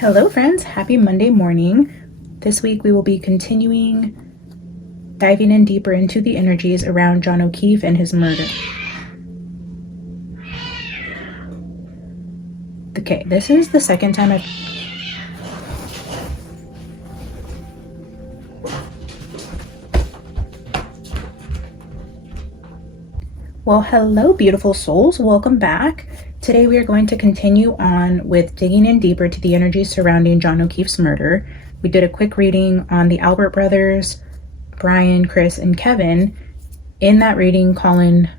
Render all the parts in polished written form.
Hello friends, happy Monday morning. This week we will be continuing diving in deeper into the energies around John O'Keefe and his murder. Okay, this is the second time I've... Well, hello beautiful souls, welcome back. Today we are going to continue on with digging in deeper to the energies surrounding John O'Keefe's murder. We did a quick reading on the Albert brothers, Brian, Chris, and Kevin. In that reading, Colin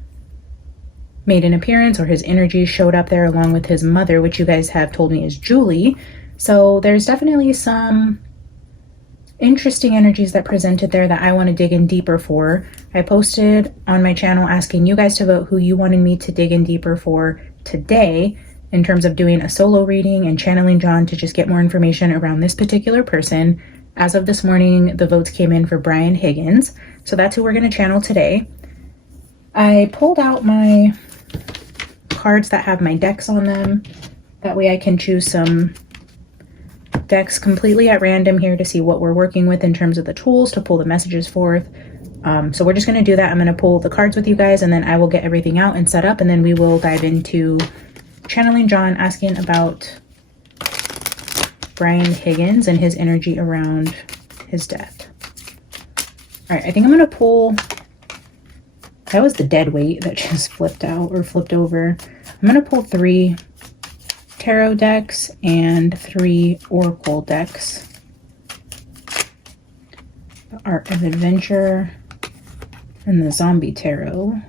made an appearance, or his energy showed up there along with his mother, which you guys have told me is Julie. So there's definitely some interesting energies that presented there that I want to dig in deeper for. I posted on my channel asking you guys to vote who you wanted me to dig in deeper for today in terms of doing a solo reading and channeling John to just get more information around this particular person. As of this morning, the votes came in for Brian Higgins. So that's who we're going to channel today. I pulled out my cards that have my decks on them. That way I can choose some decks completely at random here to see what we're working with in terms of the tools to pull the messages forth. So we're just going to do that. I'm going to pull the cards with you guys, and then I will get everything out and set up, and then we will dive into channeling John, asking about Brian Higgins and his energy around his death. All right, I think I'm going to pull... That was the dead weight that just flipped out or flipped over. I'm going to pull 3 tarot decks and 3 oracle decks. The Art of Adventure and the Zombie Tarot.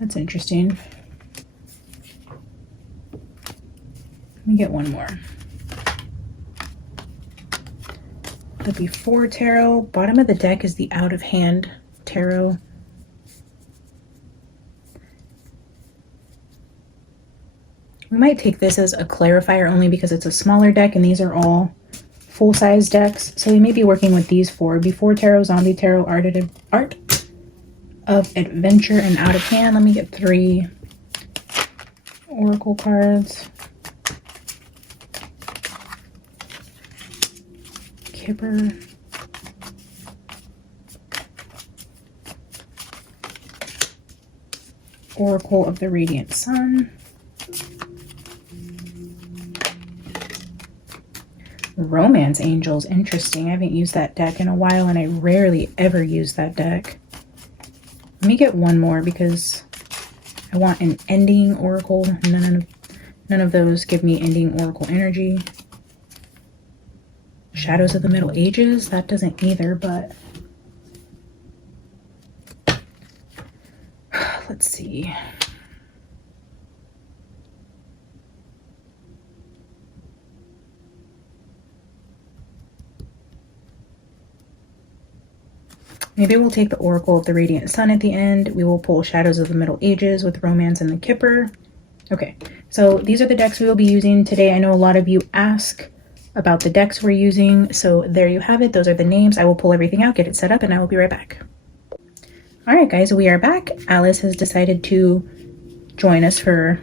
That's interesting. Let me get one more. The Before Tarot. Bottom of the deck is the Out of Hand Tarot. We might take this as a clarifier only because it's a smaller deck and these are all full-size decks. So we may be working with these 4. Before Tarot, Zombie Tarot, Art of Adventure, and Out of Hand. Let me get 3 oracle cards. Kipper. Oracle of the Radiant Sun. Romance Angels, interesting. I haven't used that deck in a while, and I rarely ever use that deck. Let me get one more because I want an ending oracle. None of those give me ending oracle energy. Shadows of the Middle Ages, that doesn't either, but let's see. Maybe we'll take the Oracle of the Radiant Sun at the end. We will pull Shadows of the Middle Ages with Romance and the Kipper. Okay, so these are the decks we will be using today. I know a lot of you ask about the decks we're using, so there you have it. Those are the names. I will pull everything out, get it set up, and I will be right back. All right, guys, we are back. Alice has decided to join us for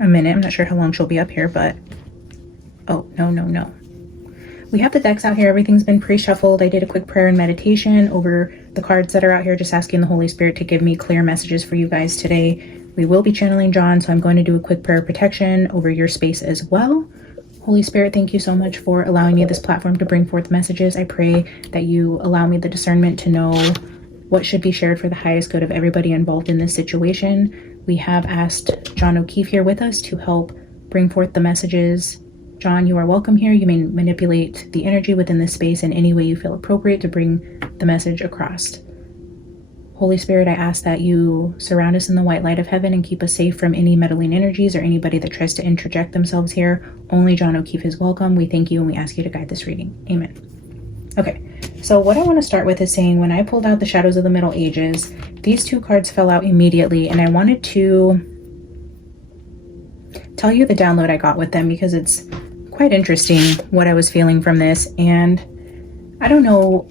a minute. I'm not sure how long she'll be up here, but... Oh, no. We have the decks out here. Everything's been pre-shuffled. I did a quick prayer and meditation over the cards that are out here, just asking the Holy Spirit to give me clear messages for you guys today. We will be channeling John, so I'm going to do a quick prayer of protection over your space as well. Holy Spirit, thank you so much for allowing me this platform to bring forth messages. I pray that you allow me the discernment to know what should be shared for the highest good of everybody involved in this situation. We have asked John O'Keefe here with us to help bring forth the messages. John, you are welcome here. You may manipulate the energy within this space in any way you feel appropriate to bring the message across. Holy Spirit, I ask that you surround us in the white light of heaven and keep us safe from any meddling energies or anybody that tries to interject themselves here. Only John O'Keefe is welcome. We thank you and we ask you to guide this reading. Amen. Okay, so what I want to start with is saying when I pulled out the Shadows of the Middle Ages, these 2 cards fell out immediately, and I wanted to tell you the download I got with them because it's quite interesting what I was feeling from this. And I don't know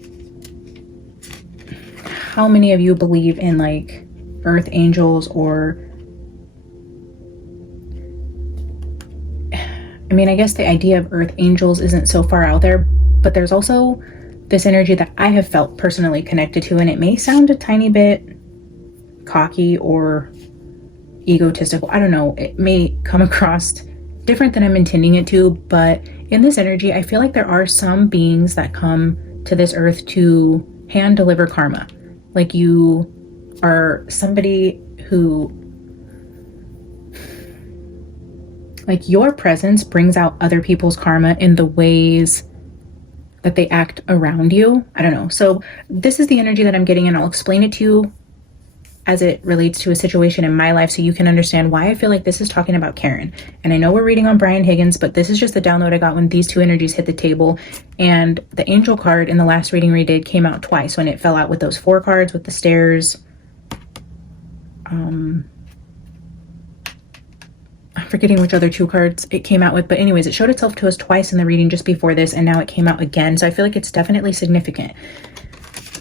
how many of you believe in like earth angels or I mean, I guess the idea of earth angels isn't so far out there, but there's also this energy that I have felt personally connected to, and it may sound a tiny bit cocky or egotistical. I don't know. It may come across different than I'm intending it to, but in this energy, I feel like there are some beings that come to this earth to hand deliver karma. Like you are somebody who, like your presence brings out other people's karma in the ways that they act around you. I don't know. So this is the energy that I'm getting, and I'll explain it to you as it relates to a situation in my life so you can understand why I feel like this is talking about Karen. And I know we're reading on Brian Higgins, but this is just the download I got when these two energies hit the table. And the angel card in the last reading we did came out twice when it fell out with those 4 cards with the stairs. I'm forgetting which other 2 cards it came out with, but anyways, it showed itself to us twice in the reading just before this, and now it came out again. So I feel like it's definitely significant.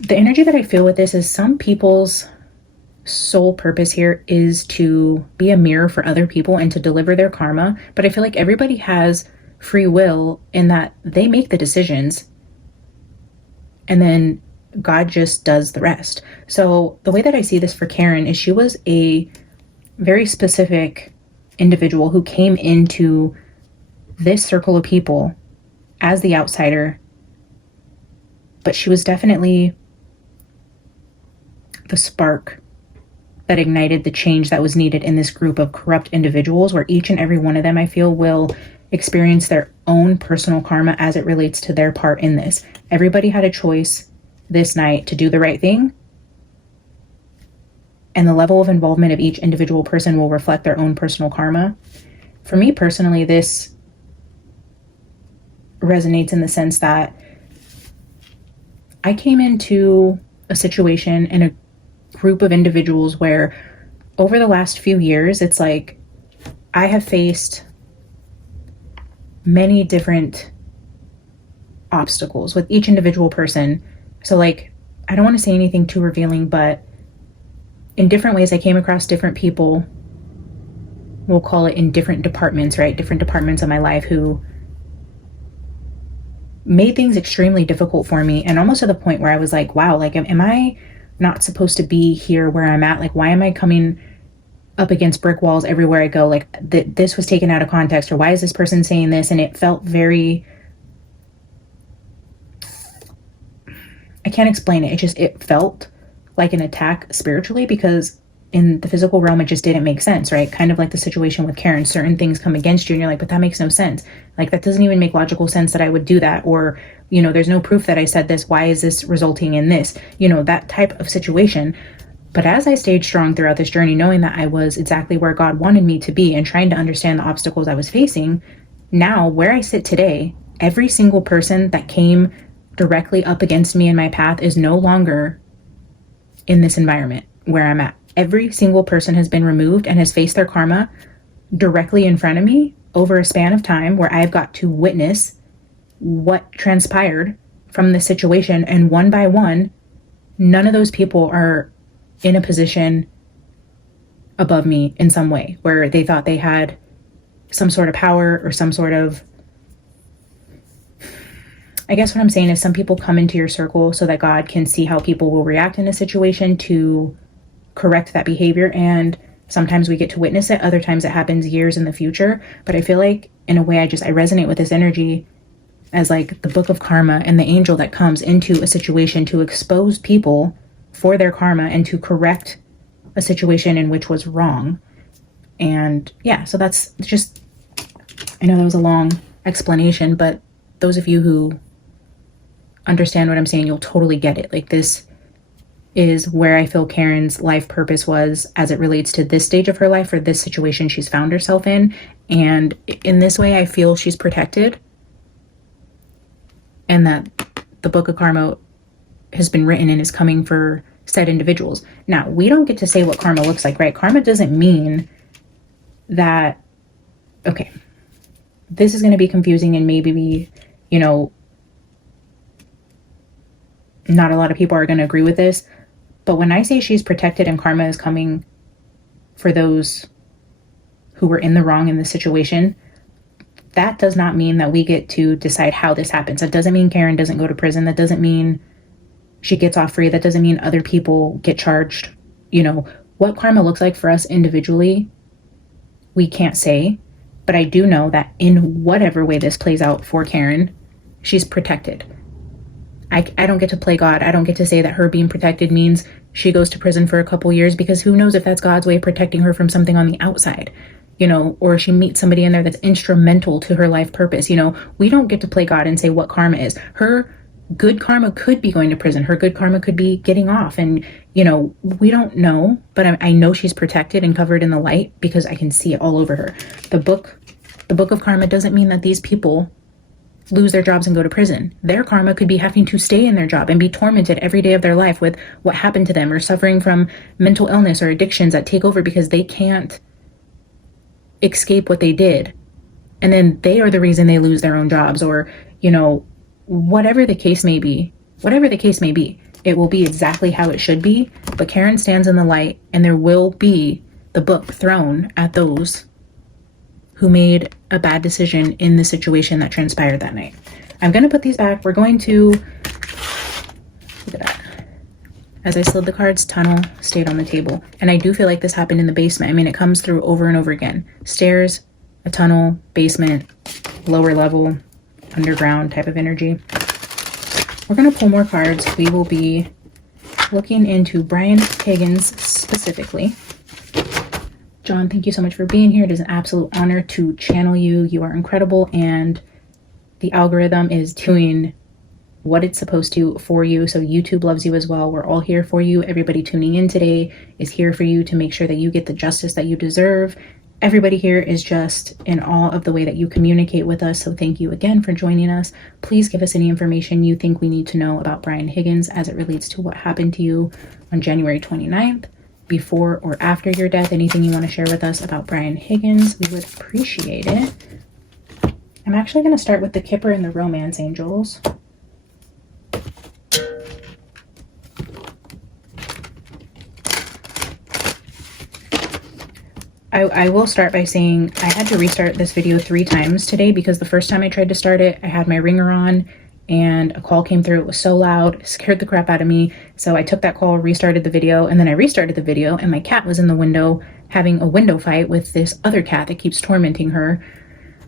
The energy that I feel with this is some people's sole purpose here is to be a mirror for other people and to deliver their karma. But I feel like everybody has free will in that they make the decisions and then God just does the rest. So the way that I see this for Karen is she was a very specific individual who came into this circle of people as the outsider, but she was definitely the spark that ignited the change that was needed in this group of corrupt individuals, where each and every one of them, I feel, will experience their own personal karma as it relates to their part in this. Everybody had a choice this night to do the right thing, and the level of involvement of each individual person will reflect their own personal karma. For me personally, this resonates in the sense that I came into a situation in a group of individuals where over the last few years, it's like I have faced many different obstacles with each individual person. So like, I don't want to say anything too revealing, but in different ways, I came across different people, we'll call it in different departments, right? Different departments of my life who made things extremely difficult for me, and almost to the point where I was like, wow, like, am I not supposed to be here where I'm at? Like, why am I coming up against brick walls everywhere I go? Like, this was taken out of context, or why is this person saying this? And it felt very, I can't explain it. It felt like an attack spiritually, because in the physical realm, it just didn't make sense, right? Kind of like the situation with Karen. Certain things come against you and you're like, but that makes no sense. Like, that doesn't even make logical sense that I would do that. Or, you know, there's no proof that I said this. Why is this resulting in this? You know, that type of situation. But as I stayed strong throughout this journey, knowing that I was exactly where God wanted me to be and trying to understand the obstacles I was facing, now where I sit today, every single person that came directly up against me in my path is no longer in this environment where I'm at. Every single person has been removed and has faced their karma directly in front of me over a span of time where I've got to witness what transpired from this situation. And one by one, none of those people are in a position above me in some way where they thought they had some sort of power or some sort of, I guess what I'm saying is some people come into your circle so that God can see how people will react in a situation to correct that behavior. And sometimes we get to witness it. Other times it happens years in the future. But I feel like in a way, I resonate with this energy as like the book of karma and the angel that comes into a situation to expose people for their karma and to correct a situation in which was wrong. And yeah, so that's just, I know that was a long explanation, but those of you who understand what I'm saying, you'll totally get it. Like, this is where I feel Karen's life purpose was as it relates to this stage of her life or this situation she's found herself in. And in this way, I feel she's protected and that the book of karma has been written and is coming for said individuals. Now, we don't get to say what karma looks like, right? Karma doesn't mean that, okay, this is going to be confusing and maybe, you know, not a lot of people are going to agree with this. But when I say she's protected and karma is coming for those who were in the wrong in this situation, that does not mean that we get to decide how this happens. That doesn't mean Karen doesn't go to prison. That doesn't mean she gets off free. That doesn't mean other people get charged. You know, what karma looks like for us individually, we can't say. But I do know that in whatever way this plays out for Karen, she's protected. I don't get to play God. I don't get to say that her being protected means she goes to prison for a couple years, because who knows if that's God's way of protecting her from something on the outside, you know, or she meets somebody in there that's instrumental to her life purpose. You know, we don't get to play God and say what karma is. Her good karma could be going to prison. Her good karma could be getting off. And, you know, we don't know, but I know she's protected and covered in the light because I can see it all over her. The book of karma doesn't mean that these people lose their jobs and go to prison. Their karma could be having to stay in their job and be tormented every day of their life with what happened to them, or suffering from mental illness or addictions that take over because they can't escape what they did. And then they are the reason they lose their own jobs, or, you know, whatever the case may be, it will be exactly how it should be. But Karen stands in the light, and there will be the book thrown at those who made a bad decision in the situation that transpired that night. I'm going to put these back. We're going to, look at that. As I slid the cards, tunnel stayed on the table. And I do feel like this happened in the basement. I mean, it comes through over and over again. Stairs, a tunnel, basement, lower level, underground type of energy. We're going to pull more cards. We will be looking into Brian Higgins specifically. John, thank you so much for being here. It is an absolute honor to channel you. You are incredible, and the algorithm is doing what it's supposed to for you. So YouTube loves you as well. We're all here for you. Everybody tuning in today is here for you to make sure that you get the justice that you deserve. Everybody here is just in awe of the way that you communicate with us. So thank you again for joining us. Please give us any information you think we need to know about Brian Higgins as it relates to what happened to you on January 29th. Before or after your death, anything you want to share with us about Brian Higgins, we would appreciate it. I'm actually going to start with the Kipper and the Romance Angels. I will start by saying I had to restart this video 3 times today, because the first time I tried to start it, I had my ringer on and a call came through. It was so loud, it scared the crap out of me. So I took that call, restarted the video, and then I restarted the video, and my cat was in the window having a window fight with this other cat that keeps tormenting her.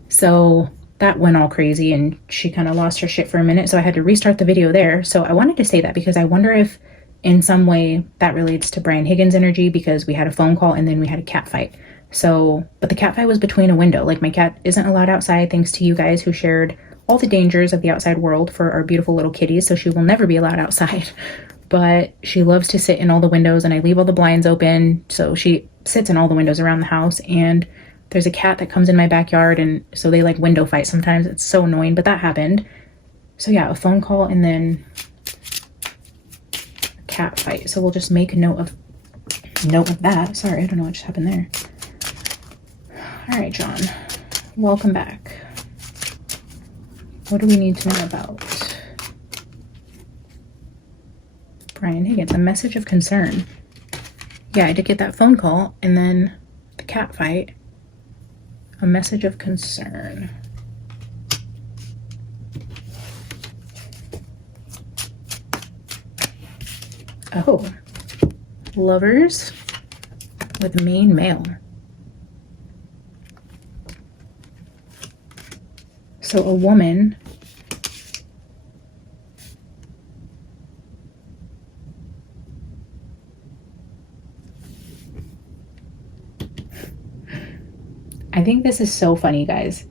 So that went all crazy, and she kind of lost her shit for a minute. So I had to restart the video there. So I wanted to say that because I wonder if in some way that relates to Brian Higgins' energy, because we had a phone call and then we had a cat fight. So, but the cat fight was between a window. Like, my cat isn't allowed outside, thanks to you guys who shared all the dangers of the outside world for our beautiful little kitties, so she will never be allowed outside. But she loves to sit in all the windows, and I leave all the blinds open, so she sits in all the windows around the house. And there's a cat that comes in my backyard, and so they like window fight sometimes. It's so annoying, but that happened. So yeah, a phone call and then a cat fight. So we'll just make a note of that. Sorry, I don't know what just happened there. All right, John, welcome back. What do we need to know about Brian Higgins? A message of concern. Yeah, I did get that phone call and then the cat fight. A message of concern. Oh, lovers with main male. So a woman I think this is so funny, guys.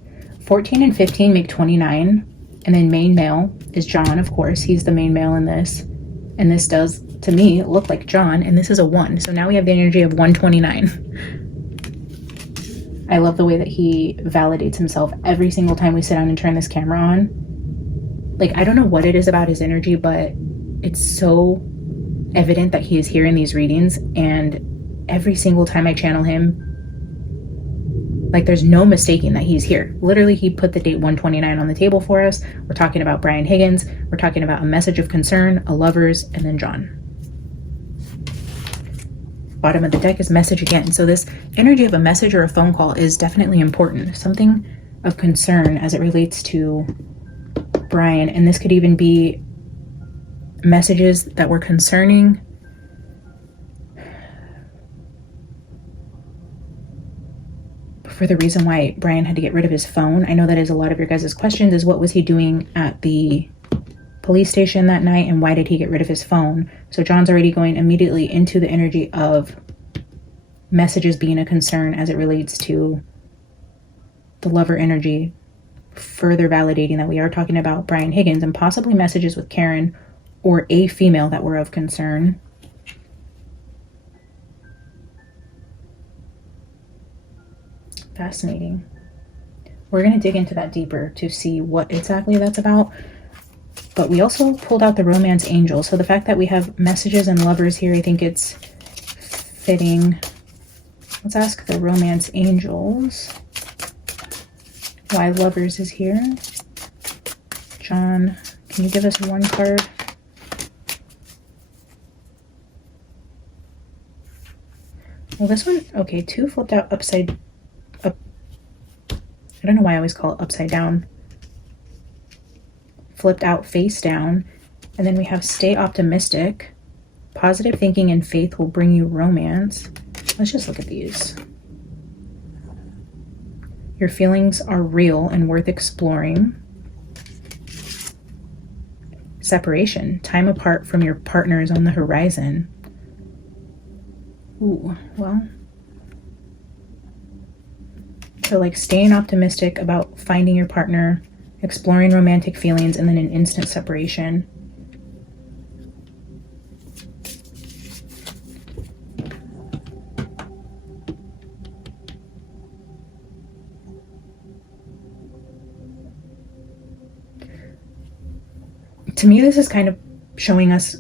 14 and 15 make 29, and then main male is John, of course. He's the main male in this. And this does, to me, look like John, and this is a 1. So now we have the energy of 129. I love the way that he validates himself every single time we sit down and turn this camera on. Like, I don't know what it is about his energy, but it's so evident that he is here in these readings. And every single time I channel him, like, there's no mistaking that he's here. Literally, he put the date 129 on the table for us. We're talking about Brian Higgins. We're talking about a message of concern, a lovers, and then John. Bottom of the deck is message again. So this energy of a message or a phone call is definitely important. Something of concern as it relates to Brian. And this could even be messages that were concerning for the reason why Brian had to get rid of his phone. I know that is a lot of your guys' questions, is what was he doing at the police station that night and why did he get rid of his phone? So John's already going immediately into the energy of messages being a concern as it relates to the lover energy, further validating that we are talking about Brian Higgins, and possibly messages with Karen or a female that were of concern. Fascinating. We're going to dig into that deeper to see what exactly that's about. But we also pulled out the romance angel. So the fact that we have messages and lovers here, I think it's fitting. Let's ask the romance angels why lovers is here. John, can you give us one card? Well, this one, okay, 2 flipped out upside up. I don't know why I always call it upside down. Flipped out face down. And then we have stay optimistic. Positive thinking and faith will bring you romance. Let's just look at these. Your feelings are real and worth exploring. Separation. Time apart from your partner is on the horizon. Ooh, well. So like staying optimistic about finding your partner, exploring romantic feelings, and then an instant separation. To me, this is kind of showing us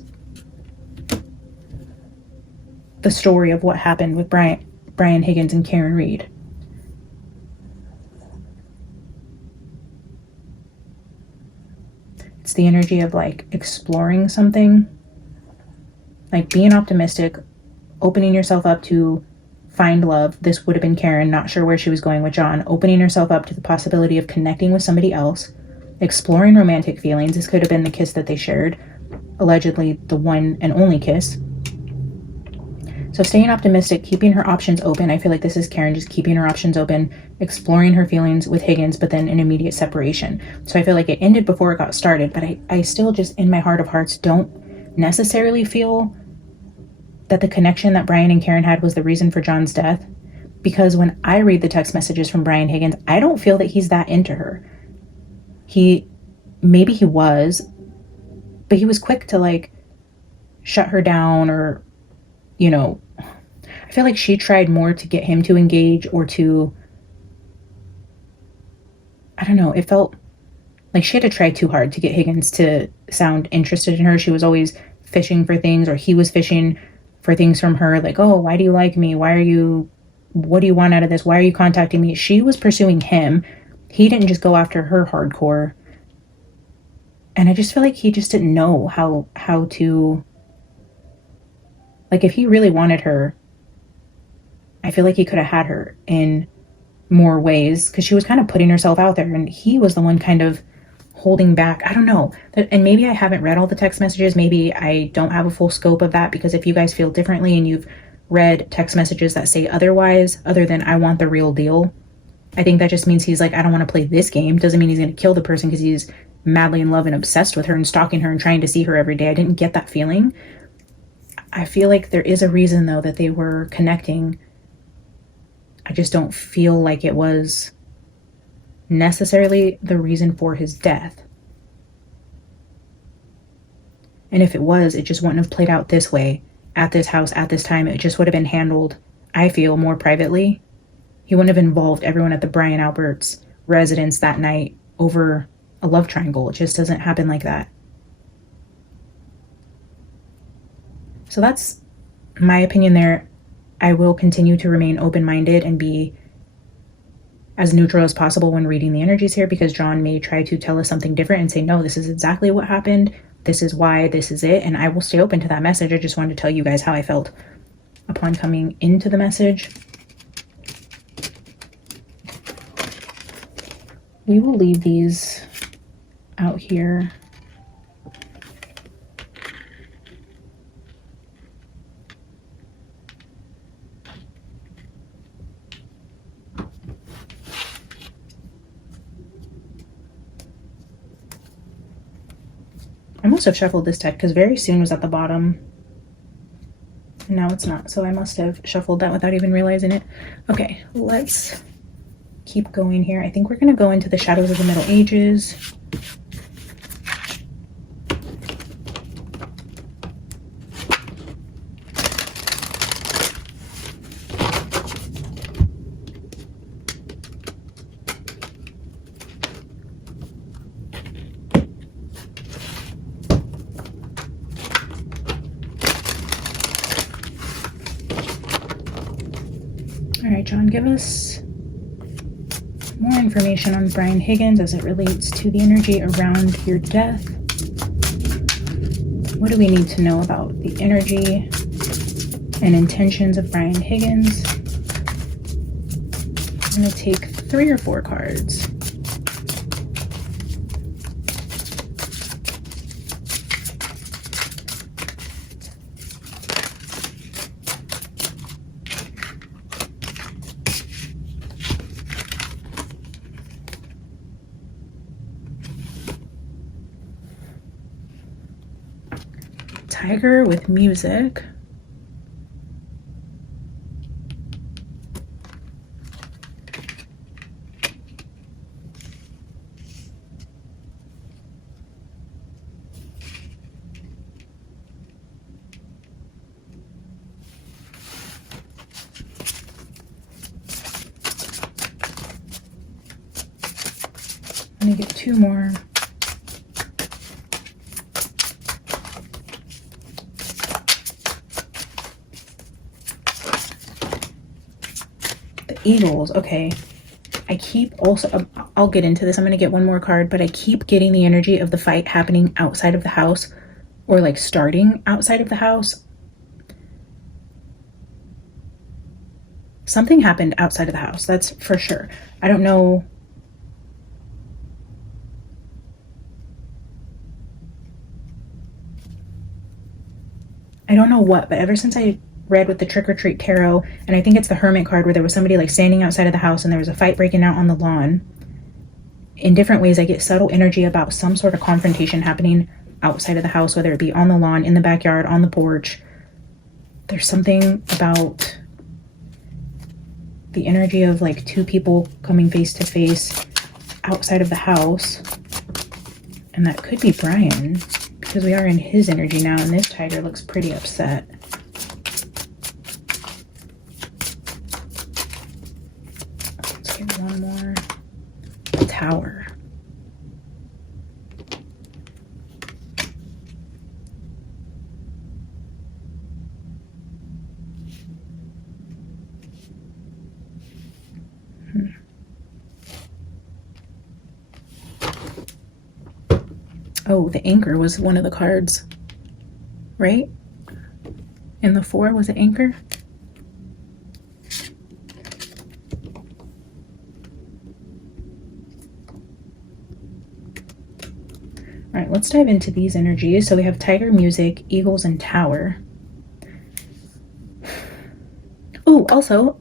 the story of what happened with Brian Higgins and Karen Reed. It's the energy of like exploring something, like being optimistic, opening yourself up to find love. This would have been Karen, not sure where she was going with John, opening herself up to the possibility of connecting with somebody else, exploring romantic feelings. This could have been the kiss that they shared, allegedly the one and only kiss. So staying optimistic, keeping her options open. I feel like this is Karen just keeping her options open, exploring her feelings with Higgins, but then an immediate separation. So I feel like it ended before it got started, but I still just in my heart of hearts don't necessarily feel that the connection that Brian and Karen had was the reason for John's death. Because when I read the text messages from Brian Higgins, I don't feel that he's that into her. Maybe he was, but he was quick to like shut her down, or, you know, I feel like she tried more to get him to engage or to, I don't know, it felt like she had to try too hard to get Higgins to sound interested in her. She was always fishing for things, or he was fishing for things from her, like, oh, why do you like me? What do you want out of this? Why are you contacting me? She was pursuing him. He didn't just go after her hardcore. And I just feel like he just didn't know how to, like, if he really wanted her, I feel like he could have had her in more ways, because she was kind of putting herself out there and he was the one kind of holding back. I don't know. And maybe I haven't read all the text messages. Maybe I don't have a full scope of that, because if you guys feel differently and you've read text messages that say otherwise, other than I want the real deal, I think that just means he's like, I don't want to play this game. Doesn't mean he's going to kill the person because he's madly in love and obsessed with her and stalking her and trying to see her every day. I didn't get that feeling. I feel like there is a reason, though, that they were connecting. I just don't feel like it was necessarily the reason for his death. And if it was, it just wouldn't have played out this way, at this house, at this time. It just would have been handled, I feel, more privately. He wouldn't have involved everyone at the Brian Albert's residence that night over a love triangle. It just doesn't happen like that. So that's my opinion there. I will continue to remain open-minded and be as neutral as possible when reading the energies here, because John may try to tell us something different and say, no, this is exactly what happened. This is why, this is it. And I will stay open to that message. I just wanted to tell you guys how I felt upon coming into the message. We will leave these out here. I must have shuffled this deck because very soon was at the bottom. Now it's not, so I must have shuffled that without even realizing it. Okay, let's keep going here. I think we're going to go into the shadows of the Middle Ages. All right, John, give us more information on Brian Higgins as it relates to the energy around your death. What do we need to know about the energy and intentions of Brian Higgins? I'm going to take 3 or 4 cards. Tiger with music. Let me get 2 more. Eagles. Okay, I keep also, I'll get into this, I'm gonna get 1 more card, but I keep getting the energy of the fight happening outside of the house, or like starting outside of the house. Something happened outside of the house, that's for sure. I don't know. I don't know what, but ever since I read with the Trick or Treat Tarot, and I think it's the Hermit card, where there was somebody like standing outside of the house and there was a fight breaking out on the lawn. In different ways, I get subtle energy about some sort of confrontation happening outside of the house, whether it be on the lawn, in the backyard, on the porch. There's something about the energy of like 2 people coming face to face outside of the house. And that could be Brian, because we are in his energy now, and this tiger looks pretty upset. Let's get 1 more. Tower. Oh, the anchor was one of the cards, right? In the 4, was it anchor? All right, let's dive into these energies. So we have Tiger, Music, Eagles, and Tower. Oh, also,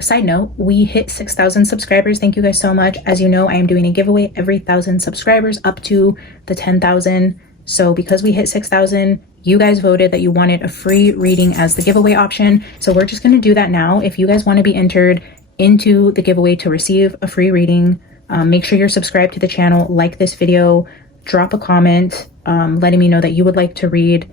side note, we hit 6,000 subscribers. Thank you guys so much. As you know, I am doing a giveaway every 1,000 subscribers up to the 10,000. So because we hit 6,000, you guys voted that you wanted a free reading as the giveaway option. So we're just going to do that now. If you guys want to be entered into the giveaway to receive a free reading, make sure you're subscribed to the channel, like this video, drop a comment letting me know that you would like to read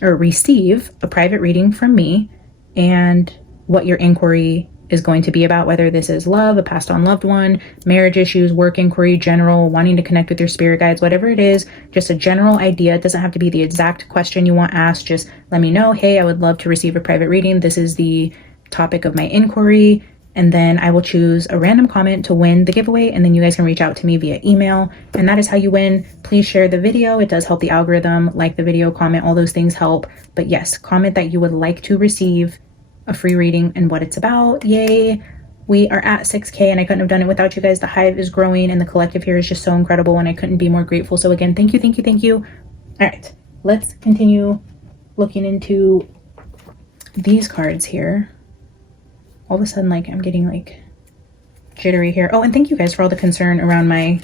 or receive a private reading from me, and what your inquiry is going to be about, whether this is love, a passed on loved one, marriage issues, work inquiry, general, wanting to connect with your spirit guides, whatever it is, just a general idea. It doesn't have to be the exact question you want asked. Just let me know, hey, I would love to receive a private reading. This is the topic of my inquiry. And then I will choose a random comment to win the giveaway, and then you guys can reach out to me via email, and that is how you win. Please share the video. It does help the algorithm. Like the video, comment, all those things help. But yes, comment that you would like to receive a free reading and what it's about. Yay. We are at 6K and I couldn't have done it without you guys. The hive is growing and the collective here is just so incredible and I couldn't be more grateful. So again, thank you, thank you, thank you. All right, let's continue looking into these cards here. All of a sudden, like, I'm getting like jittery here. Oh, and thank you guys for all the concern around my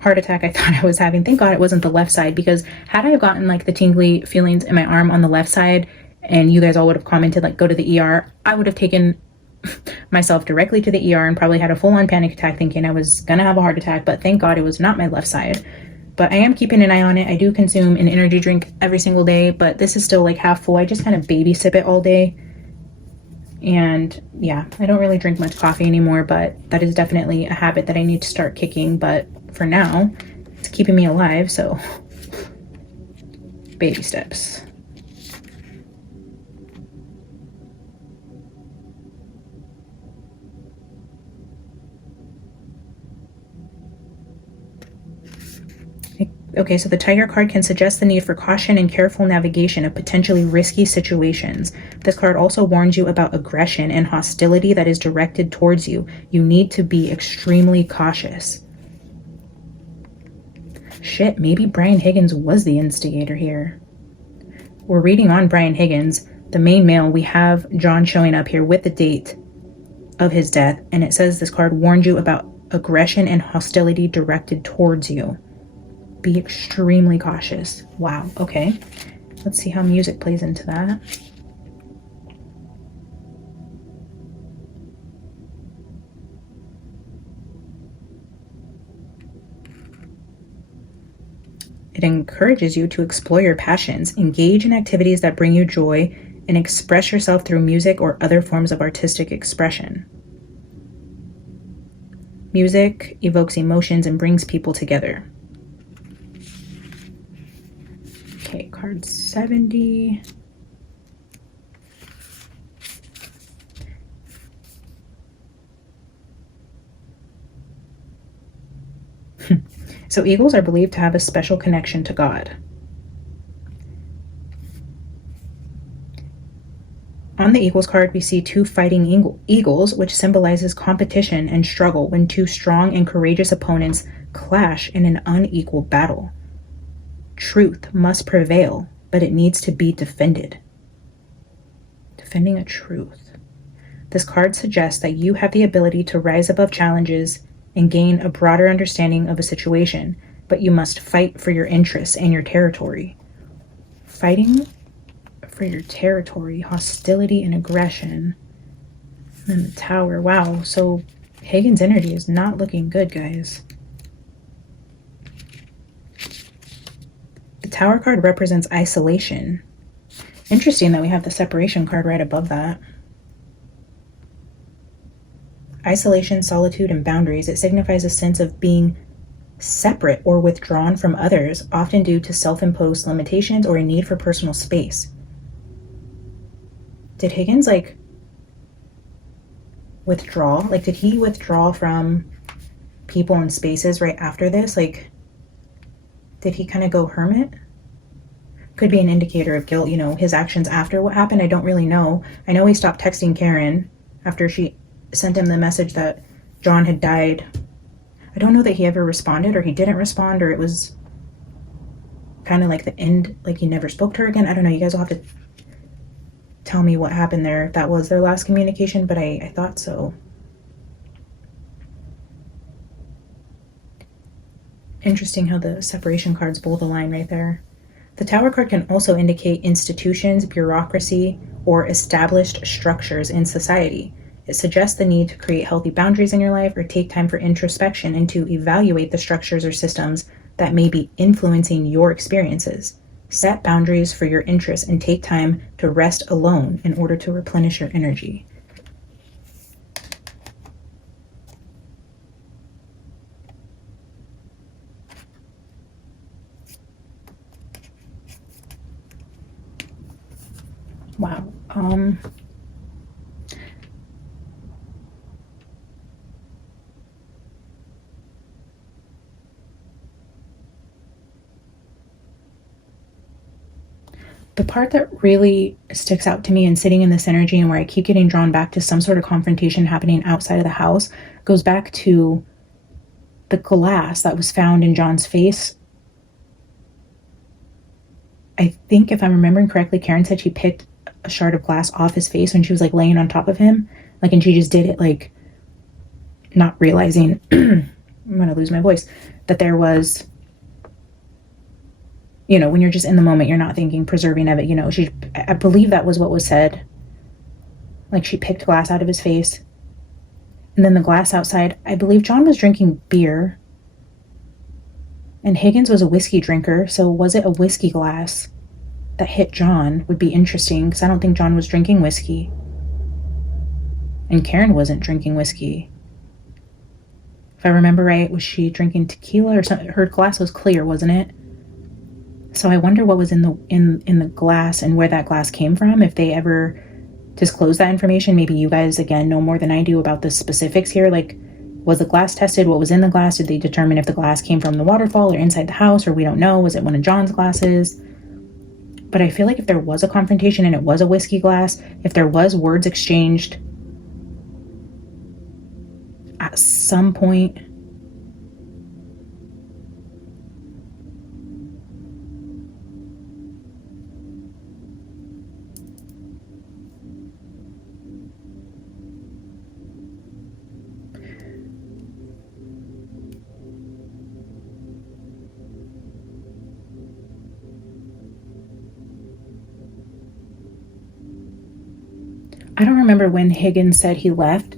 heart attack I thought I was having. Thank God it wasn't the left side, because had I gotten like the tingly feelings in my arm on the left side and you guys all would have commented like go to the ER, I would have taken myself directly to the ER and probably had a full-on panic attack thinking I was gonna have a heart attack. But thank God it was not my left side. But I am keeping an eye on it. I do consume an energy drink every single day, but this is still like half full. I just kind of baby sip it all day. And yeah, I don't really drink much coffee anymore, but that is definitely a habit that I need to start kicking. But for now, it's keeping me alive, so baby steps. Okay, so the Tiger card can suggest the need for caution and careful navigation of potentially risky situations. This card also warns you about aggression and hostility that is directed towards you. You need to be extremely cautious. Shit, maybe Brian Higgins was the instigator here. We're reading on Brian Higgins, the main male. We have John showing up here with the date of his death, and it says this card warned you about aggression and hostility directed towards you. Be extremely cautious. Wow, okay. Let's see how music plays into that. It encourages you to explore your passions, engage in activities that bring you joy, and express yourself through music or other forms of artistic expression. Music evokes emotions and brings people together. Okay, card 70. So eagles are believed to have a special connection to God. On the Eagles card, we see two fighting eagles, which symbolizes competition and struggle when two strong and courageous opponents clash in an unequal battle. Truth must prevail, but it needs to be defended. Defending a truth. This card suggests that you have the ability to rise above challenges and gain a broader understanding of a situation, but you must fight for your interests and your territory. Fighting for your territory, hostility and aggression. And then the Tower. Wow, so Higgins' energy is not looking good, guys. The Tower card represents isolation. Interesting that we have the Separation card right above that. Isolation, solitude, and boundaries. It signifies a sense of being separate or withdrawn from others, often due to self-imposed limitations or a need for personal space. Did Higgins, like, withdraw? Like, did he withdraw from people and spaces right after this? Like, did he kind of go hermit? Could be an indicator of guilt, you know, his actions after what happened. I don't really know. I know he stopped texting Karen after she sent him the message that John had died. I don't know that he ever responded, or he didn't respond, or it was kind of like the end, like he never spoke to her again. I don't know. You guys will have to tell me what happened there, if that was their last communication, but I thought so. Interesting how the Separation cards both align right there. The Tower card can also indicate institutions, bureaucracy, or established structures in society. It suggests the need to create healthy boundaries in your life or take time for introspection and to evaluate the structures or systems that may be influencing your experiences. Set boundaries for your interests and take time to rest alone in order to replenish your energy. Wow. The part that really sticks out to me and sitting in this energy and where I keep getting drawn back to some sort of confrontation happening outside of the house goes back to the glass that was found in John's face. I think if I'm remembering correctly, Karen said she picked a shard of glass off his face when she was like laying on top of him. Like, and she just did it like not realizing, I'm going to lose my voice, that there was, you know, when you're just in the moment, you're not thinking preserving of it. You know, I believe that was what was said. Like she picked glass out of his face. And then the glass outside, I believe John was drinking beer. And Higgins was a whiskey drinker. So was it a whiskey glass that hit John? Would be interesting because I don't think John was drinking whiskey. And Karen wasn't drinking whiskey. If I remember right, was she drinking tequila or something? Her glass was clear, wasn't it? So I wonder what was in the glass and where that glass came from. If they ever disclose that information, maybe you guys again know more than I do about the specifics here. Like, was the glass tested? What was in the glass? Did they determine if the glass came from the waterfall or inside the house, or we don't know? Was it one of John's glasses? But I feel like if there was a confrontation and it was a whiskey glass, if there was words exchanged at some point, I don't remember when Higgins said he left,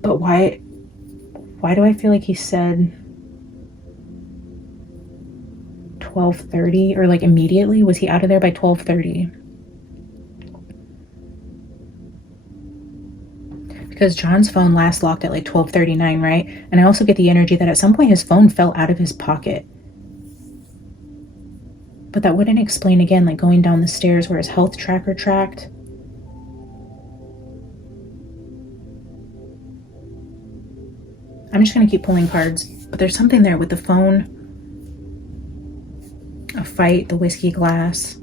but why do I feel like he said 12:30 or like immediately? Was he out of there by 12:30? Because John's phone last locked at like 12:39, right? And I also get the energy that at some point his phone fell out of his pocket. But that wouldn't explain, again, like going down the stairs where his health tracker tracked. I'm just going to keep pulling cards. But there's something there with the phone, a fight, the whiskey glass.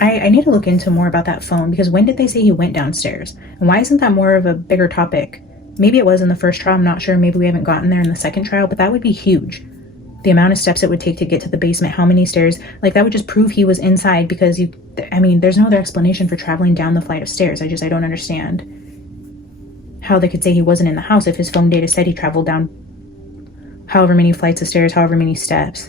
I need to look into more about that phone, because when did they say he went downstairs? And why isn't that more of a bigger topic? Maybe it was in the first trial, I'm not sure. Maybe we haven't gotten there in the second trial, but that would be huge. The amount of steps it would take to get to the basement, how many stairs, like that would just prove he was inside, because I mean, there's no other explanation for traveling down the flight of stairs. I don't understand how they could say he wasn't in the house if his phone data said he traveled down however many flights of stairs, however many steps.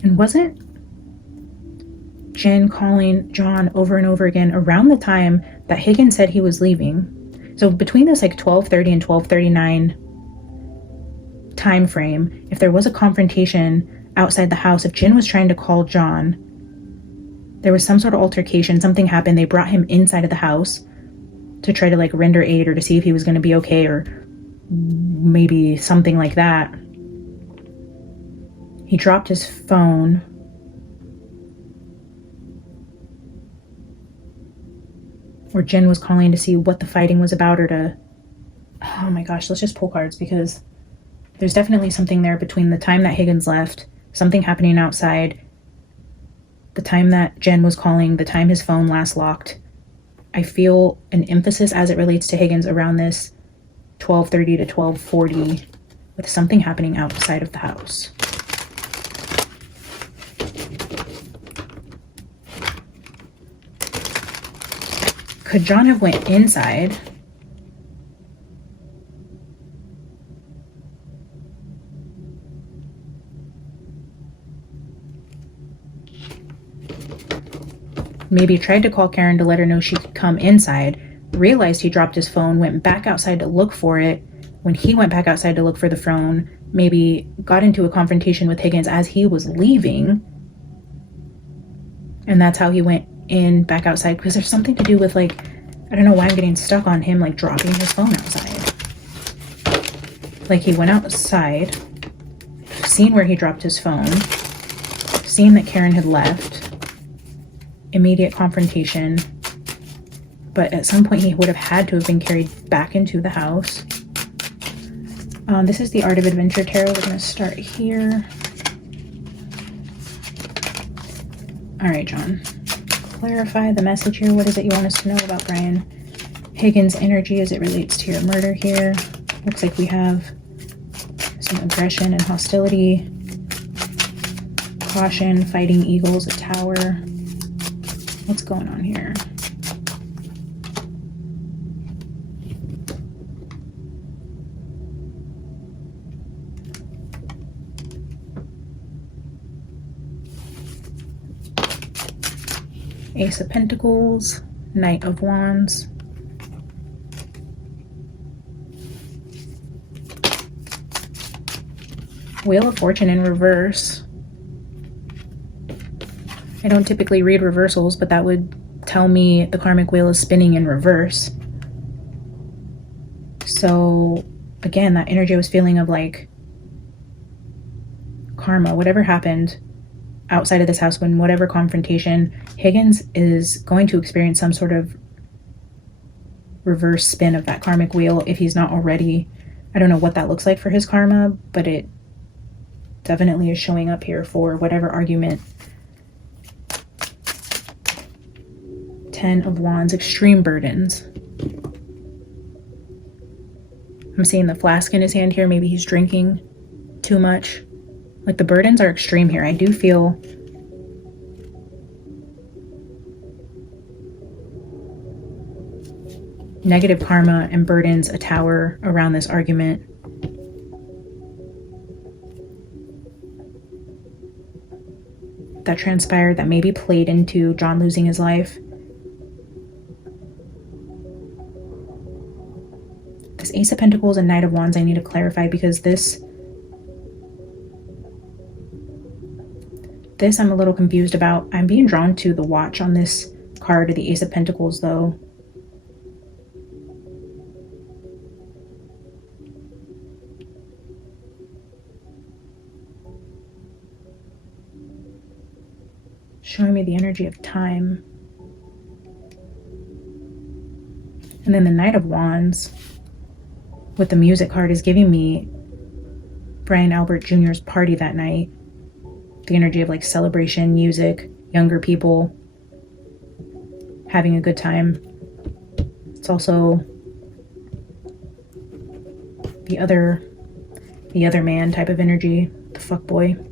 And wasn't Jen calling John over and over again around the time that Higgins said he was leaving? So between this like 12:30 and 12:39 time frame, if there was a confrontation outside the house, if Jen was trying to call John, there was some sort of altercation, something happened, they brought him inside of the house to try to like render aid or to see if he was going to be okay, or maybe something like that. He dropped his phone. Or Jen was calling to see what the fighting was about, or to... Oh my gosh, let's just pull cards, because there's definitely something there between the time that Higgins left, something happening outside, the time that Jen was calling, the time his phone last locked. I feel an emphasis as it relates to Higgins around this 12:30 to 12:40 with something happening outside of the house. Could John have went inside? Maybe tried to call Karen to let her know she could come inside, realized he dropped his phone, went back outside to look for it. When he went back outside to look for the phone, maybe got into a confrontation with Higgins as he was leaving. And that's how he went in back outside, because there's something to do with, like, I don't know why I'm getting stuck on him, like, dropping his phone outside. Like, he went outside, seen where he dropped his phone, seen that Karen had left, immediate confrontation, but at some point he would have had to have been carried back into the house. This is the Art of Adventure Tarot. We're going to start here. All right, John. Clarify the message here. What is it you want us to know about Brian Higgins' energy as it relates to your murder here? Looks like we have some aggression and hostility. Caution, fighting eagles, a tower. What's going on here? Ace of Pentacles, Knight of Wands. Wheel of Fortune in reverse. I don't typically read reversals, but that would tell me the karmic wheel is spinning in reverse. So again, that energy I was feeling of, like, karma, whatever happened outside of this house, when whatever confrontation, Higgins is going to experience some sort of reverse spin of that karmic wheel if he's not already. I don't know what that looks like for his karma, but it definitely is showing up here for whatever argument. 10 of Wands, extreme burdens. I'm seeing the flask in his hand here. Maybe he's drinking too much. Like, the burdens are extreme here. I do feel negative karma and burdens, a tower around this argument. That transpired, that maybe played into John losing his life. This Ace of Pentacles and Knight of Wands I need to clarify, because this I'm a little confused about. I'm being drawn to the Watch on this card, the Ace of Pentacles, though. Showing me the energy of time. And then the Knight of Wands with the music card is giving me Brian Albert Jr.'s party that night. The energy of, like, celebration, music, younger people having a good time. It's also the other man type of energy, the fuckboy.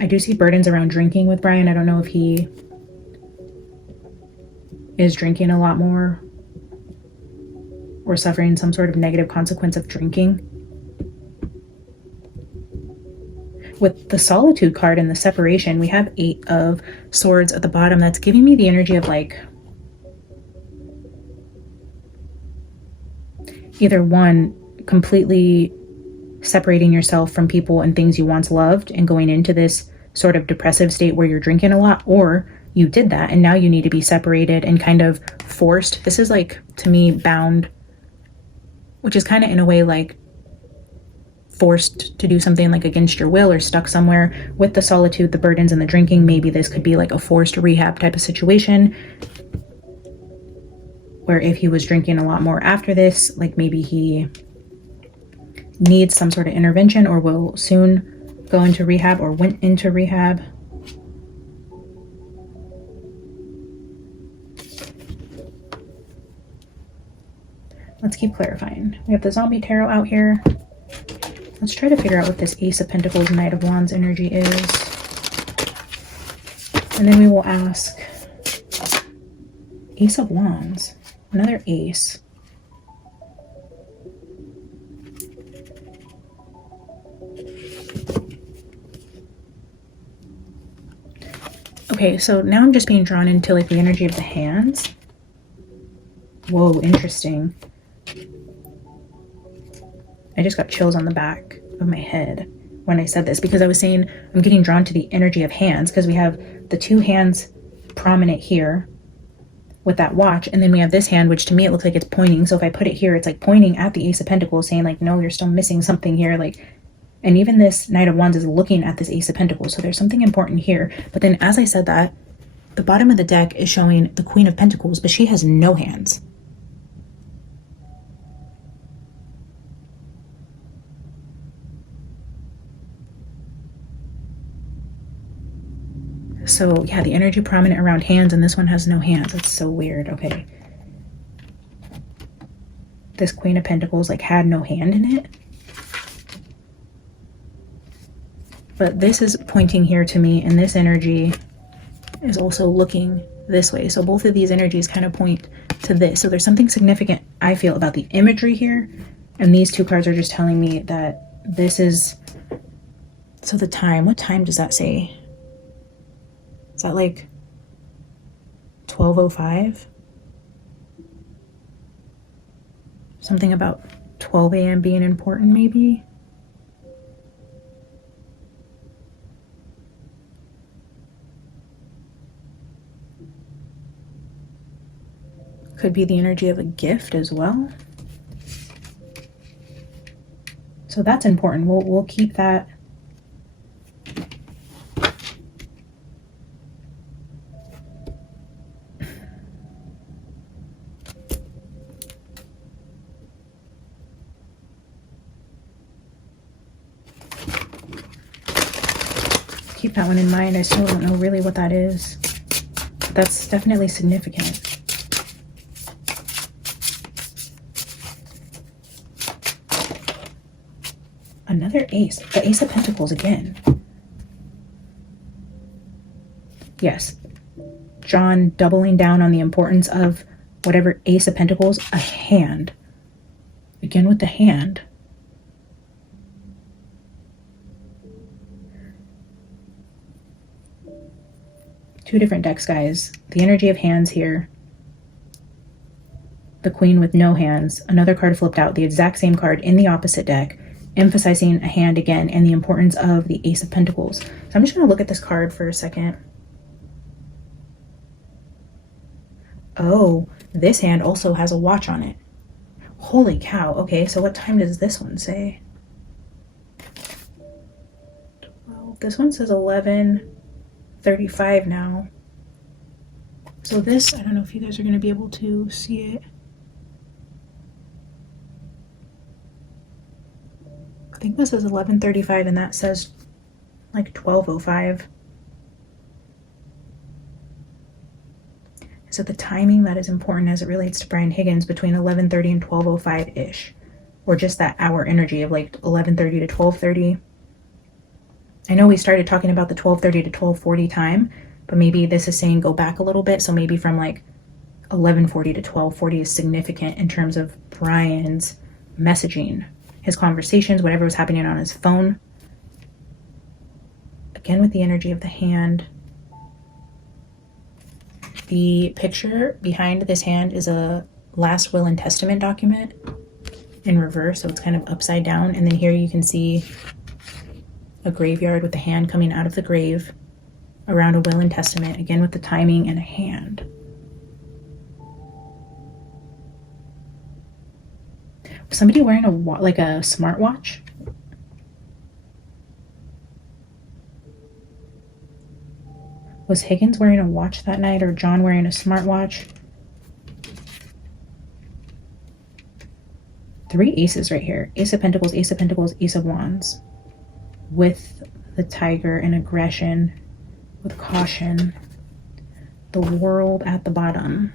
I do see burdens around drinking with Brian. I don't know if he is drinking a lot more or suffering some sort of negative consequence of drinking. With the Solitude card and the separation, we have 8 of Swords at the bottom. That's giving me the energy of, like, either one, completely separating yourself from people and things you once loved and going into this sort of depressive state where you're drinking a lot, or you did that and now you need to be separated and kind of forced. This is, like, to me, bound, which is kind of in a way like forced to do something, like, against your will or stuck somewhere. With the Solitude, the burdens, and the drinking, maybe this could be like a forced rehab type of situation where if he was drinking a lot more after this, like, maybe he needs some sort of intervention or will soon go into rehab or went into rehab. Let's keep clarifying. We have the Zombie Tarot out here. Let's try to figure out what this Ace of Pentacles, Knight of Wands energy is. And then we will ask Ace of Wands, another ace. Okay, so now I'm just being drawn into, like, the energy of the hands. Whoa, interesting. I just got chills on the back of my head when I said this, because I was saying I'm getting drawn to the energy of hands, because we have the two hands prominent here with that watch, and then we have this hand, which to me it looks like it's pointing. So if I put it here, it's like pointing at the Ace of Pentacles, saying like, no, you're still missing something here. Like, and even this Knight of Wands is looking at this Ace of Pentacles, so there's something important here. But then as I said that, the bottom of the deck is showing the Queen of Pentacles, but she has no hands. So yeah, the energy prominent around hands, and this one has no hands. That's so weird. Okay. This Queen of Pentacles like had no hand in it. But this is pointing here to me, and this energy is also looking this way. So both of these energies kind of point to this. So there's something significant, I feel, about the imagery here. And these two cards are just telling me that this is... So the time, what time does that say? Is that like 12:05? Something about 12 a.m. being important, maybe? Could be the energy of a gift as well. So that's important. We'll keep that. Keep that one in mind. I still don't know really what that is. But that's definitely significant. Another ace. The Ace of Pentacles again. Yes. John doubling down on the importance of whatever Ace of Pentacles, a hand. Again with the hand. Two different decks, guys. The energy of hands here. The Queen with no hands. Another card flipped out. The exact same card in the opposite deck, emphasizing a hand again and the importance of the Ace of Pentacles. So I'm just going to look at this card for a second. Oh, this hand also has a watch on it. Holy cow. Okay, so what time does this one say? 12. This one says 11:35 now. So this, I don't know if you guys are going to be able to see it. I think this is 11:35 and that says like 12:05. So the timing that is important as it relates to Brian Higgins between 11:30 and 12:05-ish, or just that hour energy of like 11:30 to 12:30. I know we started talking about the 12:30 to 12:40 time, but maybe this is saying go back a little bit. So maybe from like 11:40 to 12:40 is significant in terms of Brian's messaging, his conversations, whatever was happening on his phone. Again with the energy of the hand. The picture behind this hand is a last will and testament document in reverse, so it's kind of upside down. And then here you can see a graveyard with the hand coming out of the grave around a will and testament, again with the timing and a hand. Was somebody wearing like a smartwatch? Was Higgins wearing a watch that night, or John wearing a smartwatch? 3 aces right here. Ace of Pentacles, Ace of Pentacles, Ace of Wands. With the tiger and aggression, with caution. The world at the bottom.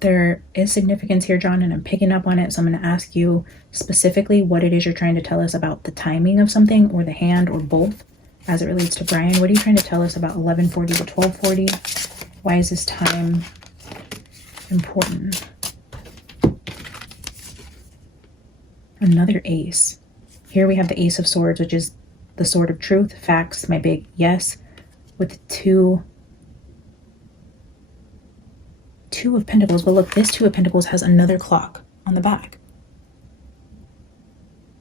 There is significance here, John, and I'm picking up on it. So I'm going to ask you specifically what it is you're trying to tell us about the timing of something, or the hand, or both, as it relates to Brian. What are you trying to tell us about 11:40 to 12:40? Why is this time important? Another ace. Here we have the Ace of Swords, which is the sword of truth, facts, my big yes, with two of Pentacles. But look, this Two of Pentacles has another clock on the back.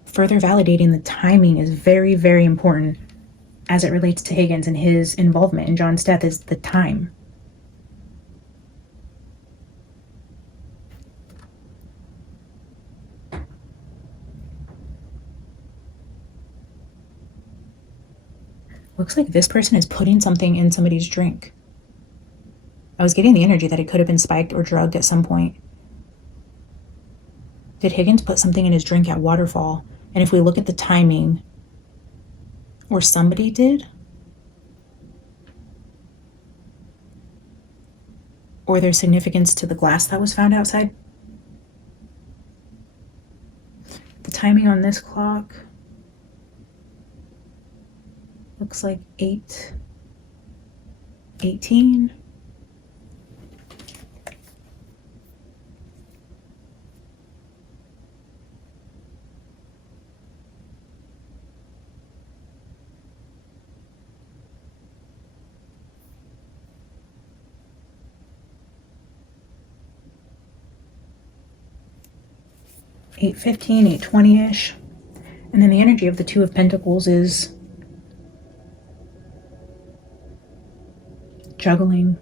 Further validating the timing is very, very important as it relates to Higgins and his involvement in John's death is the time. Looks like this person is putting something in somebody's drink. I was getting the energy that it could have been spiked or drugged at some point. Did Higgins put something in his drink at Waterfall? And if we look at the timing, or somebody did, or there's significance to the glass that was found outside. The timing on this clock looks like 8:18. $8:15, 8:20-ish. And then the energy of the Two of Pentacles is juggling.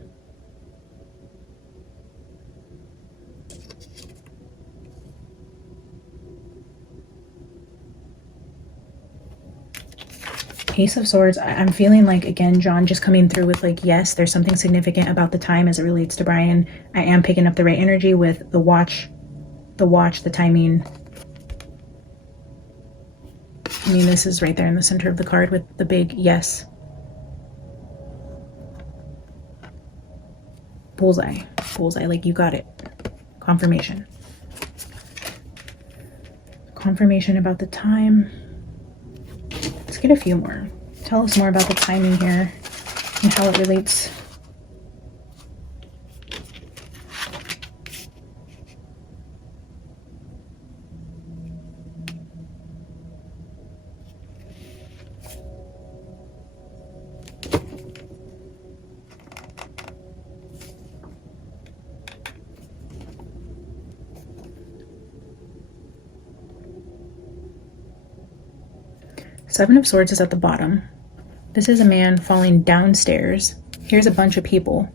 Ace of Swords, I'm feeling like, again, John just coming through with like, yes, there's something significant about the time as it relates to Brian. I am picking up the right energy with the watch, the timing. I mean, this is right there in the center of the card with the big yes. Bullseye, like you got it. Confirmation about the time. Let's get a few more. Tell us more about the timing here and how it relates. Seven of Swords is at the bottom. This is a man falling downstairs. Here's a bunch of people.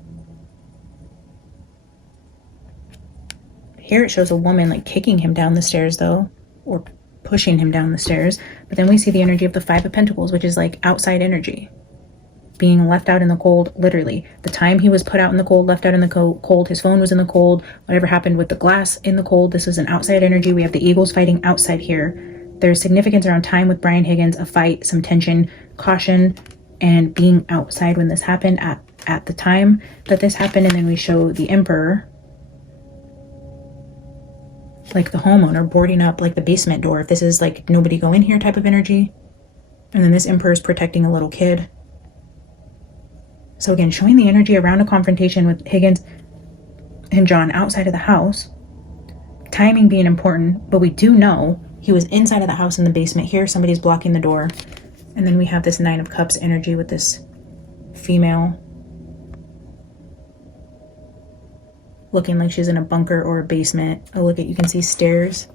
Here it shows a woman like kicking him down the stairs though, or pushing him down the stairs. But then we see the energy of the Five of Pentacles, which is like outside energy. Being left out in the cold, literally. The time he was put out in the cold, left out in the cold, his phone was in the cold, whatever happened with the glass in the cold, this is an outside energy. We have the Eagles fighting outside here. There's significance around time with Brian Higgins, a fight, some tension, caution, and being outside when this happened at the time that this happened. And then we show the Emperor, like the homeowner boarding up like the basement door. If this is like nobody go in here type of energy. And then this Emperor is protecting a little kid. So again, showing the energy around a confrontation with Higgins and John outside of the house. Timing being important, but we do know he was inside of the house in the basement. Here, somebody's blocking the door. And then we have this Nine of Cups energy with this female looking like she's in a bunker or a basement. Oh, look at, you can see stairs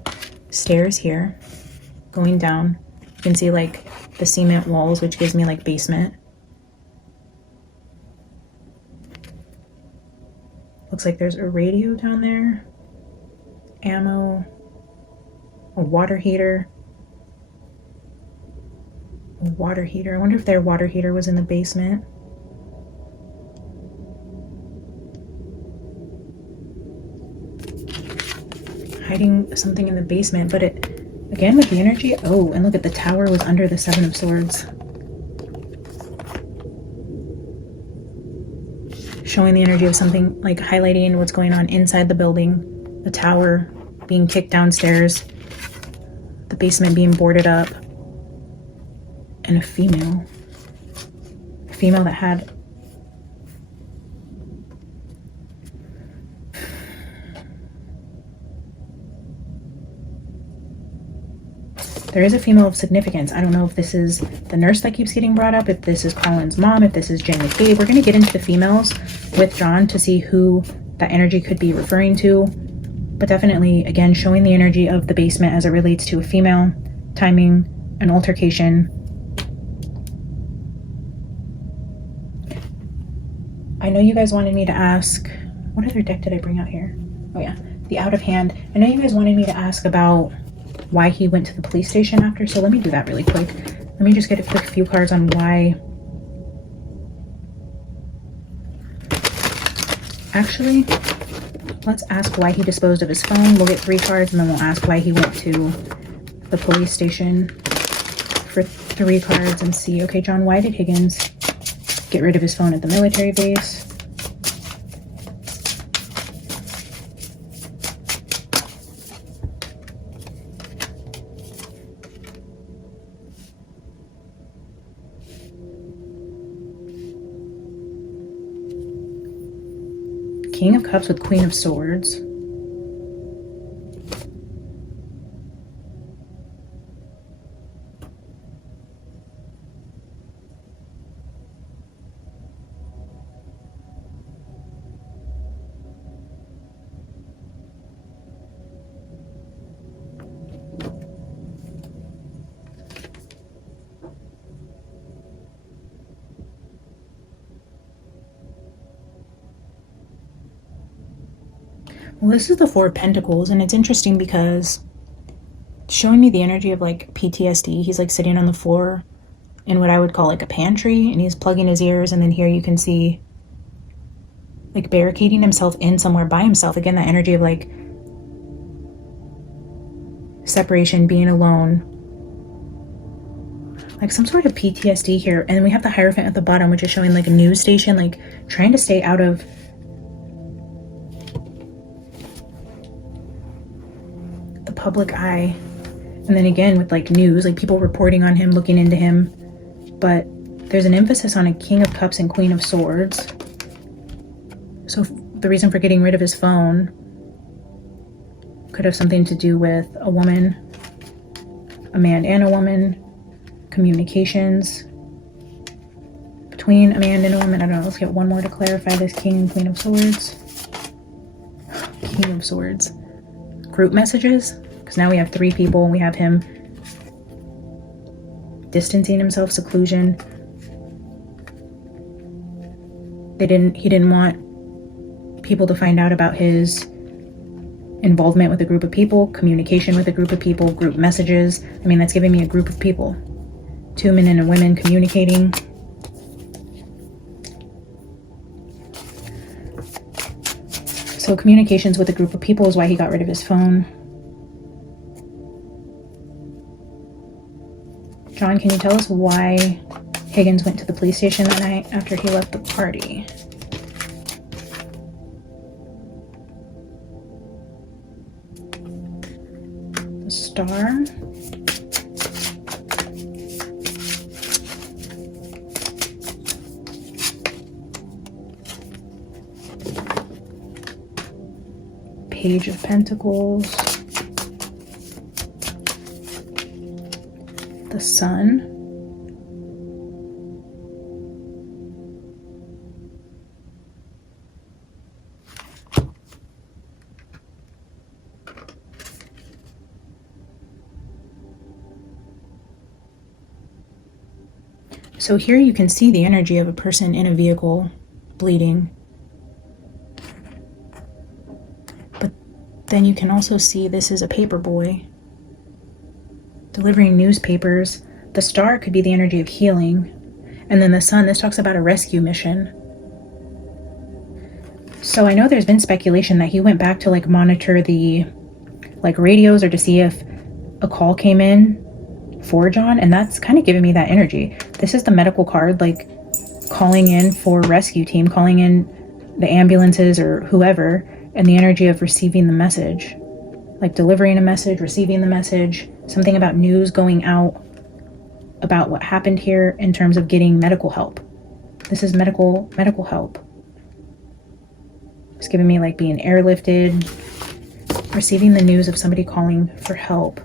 here going down. You can see like the cement walls, which gives me like basement. Looks like there's a radio down there. Ammo. A water heater. I wonder if their water heater was in the basement. Hiding something in the basement, but it, again with the energy, oh, and look at the tower was under the Seven of Swords. Showing the energy of something, like highlighting what's going on inside the building. The tower being kicked downstairs. The basement being boarded up. And a female that had There is a female of significance. I don't know if this is the nurse that keeps getting brought up, if this is Colin's mom, if this is Jen McCabe. We're going to get into the females with John to see who that energy could be referring to. But definitely, again, showing the energy of the basement as it relates to a female, timing, an altercation. I know you guys wanted me to ask, what other deck did I bring out here? Oh yeah, the Out of Hand. I know you guys wanted me to ask about why he went to the police station after, so let me do that really quick. Let me just get a quick few cards on why. Actually, let's ask why he disposed of his phone. We'll get 3 cards and then we'll ask why he went to the police station for 3 cards and see. Okay, John, why did Higgins get rid of his phone at the military base? King of Cups with Queen of Swords. Well, this is the 4 of Pentacles, and it's interesting because it's showing me the energy of like PTSD. He's like sitting on the floor in what I would call like a pantry, and he's plugging his ears, and then here you can see like barricading himself in somewhere by himself. Again, that energy of like separation, being alone, like some sort of PTSD here. And then we have the Hierophant at the bottom, which is showing like a news station, like trying to stay out of public eye. And then again with like news, like people reporting on him, looking into him. But there's an emphasis on a King of Cups and Queen of Swords. So the reason for getting rid of his phone could have something to do with a woman, a man and a woman, communications between a man and a woman. I don't know, let's get one more to clarify this King and Queen of Swords. King of Swords. Group messages, because now we have 3 people and we have him distancing himself, seclusion. He didn't want people to find out about his involvement with a group of people, communication with a group of people, group messages. I mean, that's giving me a group of people. 2 men and a woman communicating. So communications with a group of people is why he got rid of his phone. John, can you tell us why Higgins went to the police station that night after he left the party? The Star. Page of Pentacles, the Sun, so here you can see the energy of a person in a vehicle bleeding. Then you can also see this is a paper boy delivering newspapers. The Star could be the energy of healing. And then the Sun, this talks about a rescue mission. So I know there's been speculation that he went back to like monitor the like radios or to see if a call came in for John. And that's kind of giving me that energy. This is the medical card, like calling in for rescue team, calling in the ambulances or whoever. And the energy of receiving the message, like delivering a message, receiving the message, something about news going out about what happened here in terms of getting medical help. This is medical help. It's giving me like being airlifted, receiving the news of somebody calling for help.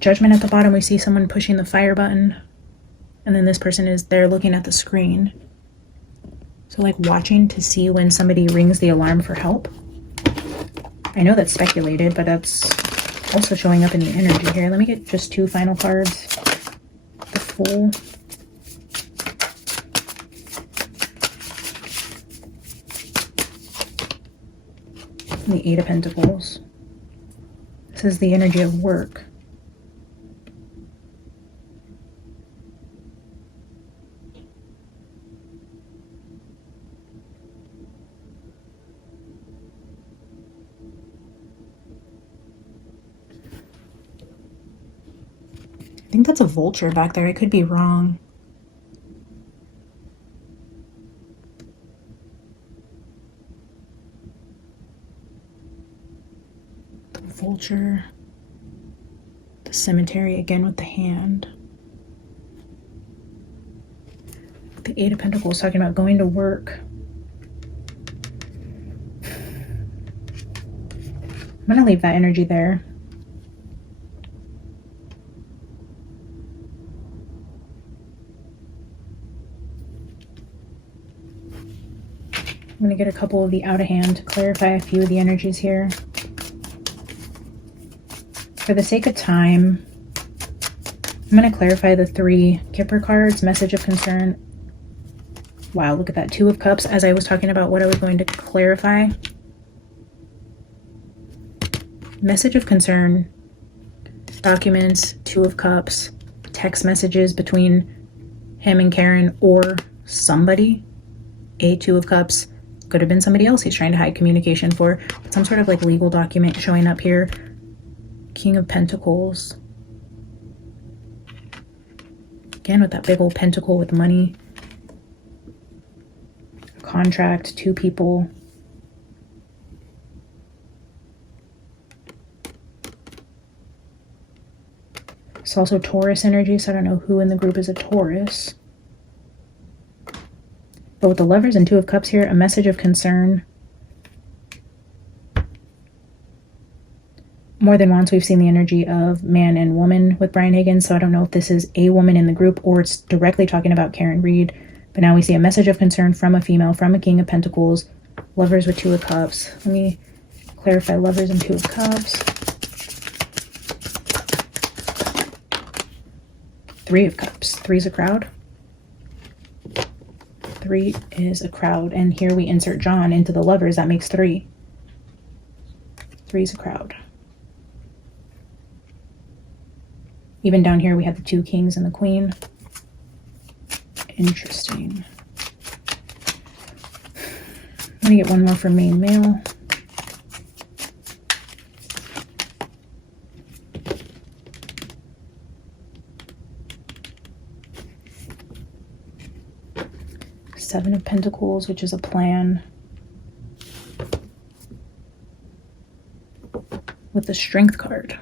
Judgment at the bottom, we see someone pushing the fire button. And then this person is there looking at the screen. So like watching to see when somebody rings the alarm for help. I know that's speculated, but that's also showing up in the energy here. Let me get just 2 final cards. The Fool. And the 8 of Pentacles. This is the energy of work. I think that's a vulture back there. I could be wrong. The vulture. The cemetery again with the hand. The 8 of Pentacles talking about going to work. I'm going to leave that energy there. I'm going to get a couple of the out of hand to clarify a few of the energies here. For the sake of time, I'm going to clarify the 3 Kipper cards. Message of concern. Wow, look at that. 2 of Cups. As I was talking about what I was going to clarify. Message of concern. Documents. 2 of Cups. Text messages between him and Karen or somebody. A 2 of Cups. Could have been somebody else he's trying to hide communication for. Some sort of like legal document showing up here. King of Pentacles. Again with that big old pentacle with money. A contract, 2 people. It's also Taurus energy, so I don't know who in the group is a Taurus. But with the Lovers and 2 of Cups here, a message of concern. More than once we've seen the energy of man and woman with Brian Higgins, so I don't know if this is a woman in the group or it's directly talking about Karen Reed. But now we see a message of concern from a female, from a King of Pentacles. Lovers with 2 of Cups. Let me clarify Lovers and 2 of Cups. 3 of Cups. 3 is a crowd. 3 is a crowd, and here we insert John into the Lovers. That makes 3. 3 is a crowd. Even down here we have the 2 kings and the queen. Interesting. Let me get one more for main male. Seven of Pentacles, which is a plan. With the Strength card.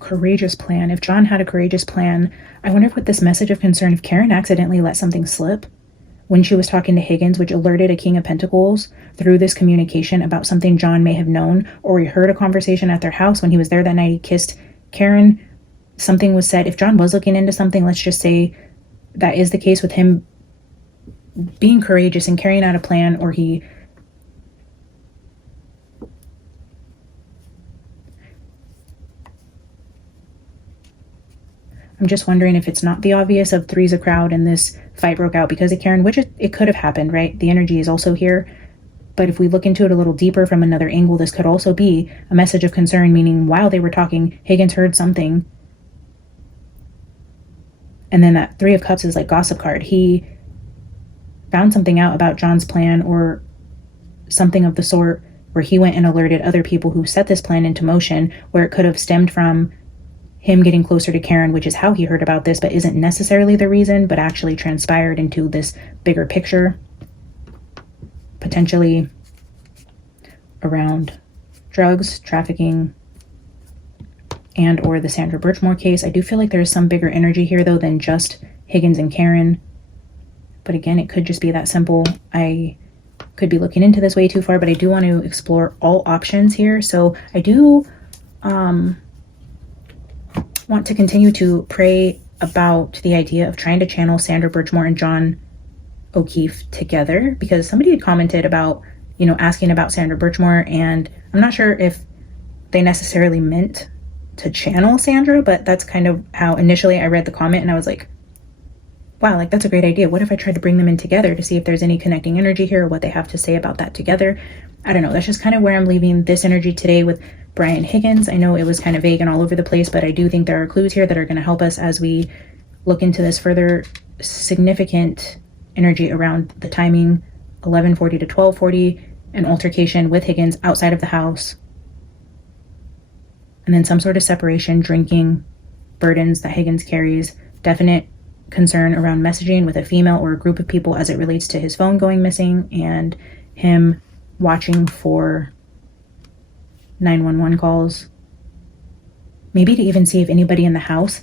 Courageous plan. If John had a courageous plan, I wonder if with this message of concern, if Karen accidentally let something slip when she was talking to Higgins, which alerted a King of Pentacles through this communication about something John may have known, or he heard a conversation at their house when he was there that night, he kissed Karen, something was said. If John was looking into something, let's just say that is the case with him being courageous and carrying out a plan, or he I'm just wondering if it's not the obvious of 3's a crowd and this fight broke out because of Karen, which it could have happened, right? The energy is also here. But if we look into it a little deeper from another angle, this could also be a message of concern, meaning while they were talking, Higgins heard something. And then that 3 of Cups is like gossip card. He found something out about John's plan or something of the sort where he went and alerted other people who set this plan into motion, where it could have stemmed from him getting closer to Karen, which is how he heard about this, but isn't necessarily the reason, but actually transpired into this bigger picture. Potentially around drugs, trafficking, and or the Sandra Birchmore case. I do feel like there's some bigger energy here though than just Higgins and Karen. But again, it could just be that simple. I could be looking into this way too far, but I do want to explore all options here. So I do want to continue to pray about the idea of trying to channel Sandra Birchmore and John O'Keefe together, because somebody had commented about, you know, asking about Sandra Birchmore, and I'm not sure if they necessarily meant to channel Sandra, but that's kind of how initially I read the comment, and I was like, wow, like that's a great idea. What if I tried to bring them in together to see if there's any connecting energy here, or what they have to say about that together? I don't know. That's just kind of where I'm leaving this energy today with Brian Higgins. I know it was kind of vague and all over the place, but I do think there are clues here that are going to help us as we look into this further. Significant energy around the timing, 11:40 to 12:40, an altercation with Higgins outside of the house, and then some sort of separation, drinking, burdens that Higgins carries, definite concern around messaging with a female or a group of people as it relates to his phone going missing, and him watching for 911 calls, maybe to even see if anybody in the house,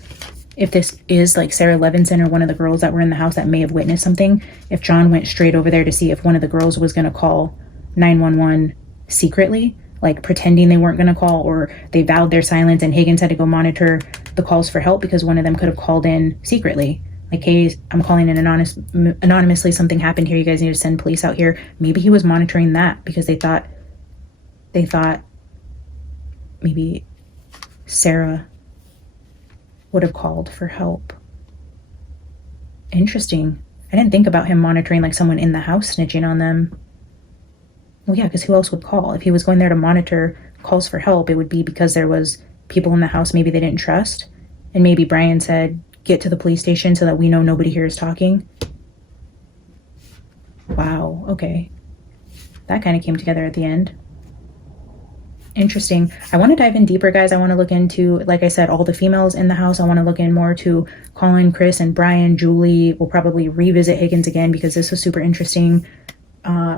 if this is like Sarah Levinson or one of the girls that were in the house that may have witnessed something, if John went straight over there to see if one of the girls was going to call 911 secretly, like pretending they weren't going to call, or they vowed their silence and Higgins had to go monitor the calls for help because one of them could have called in secretly. Like, hey, I'm calling in anonymously, something happened here, you guys need to send police out here. Maybe he was monitoring that because they thought maybe Sarah would have called for help. Interesting. I didn't think about him monitoring like someone in the house snitching on them. Well, yeah, because who else would call? If he was going there to monitor calls for help, it would be because there was people in the house maybe they didn't trust. And maybe Brian said, get to the police station so that we know nobody here is talking. Wow, okay. That kind of came together at the end. Interesting. I want to dive in deeper, guys. I want to look into, like I said, all the females in the house. I want to look in more to Colin, Chris, and Brian. Julie. We'll probably revisit Higgins again because this was super interesting.